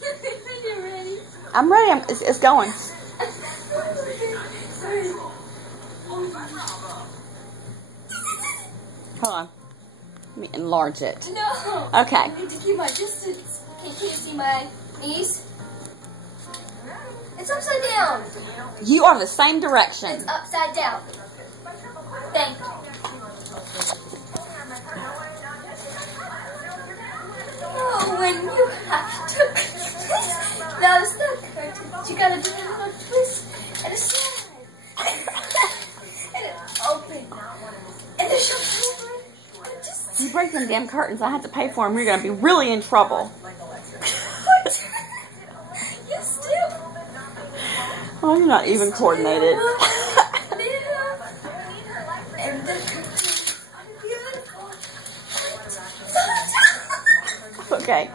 You ready? I'm ready. It's going. Hold on. Let me enlarge it. No. Okay. I need to keep my distance. Can you see my knees? It's upside down. You are the same direction. It's upside down. Thank you. Oh, when you have to twist. No, it's not correct. You gotta do a little twist and a slide. And it's open. And there's your favorite. If you break them damn curtains, I have to pay for them. You're going to be really in trouble. You still. Oh, you're not even coordinated. And the beautiful. Okay.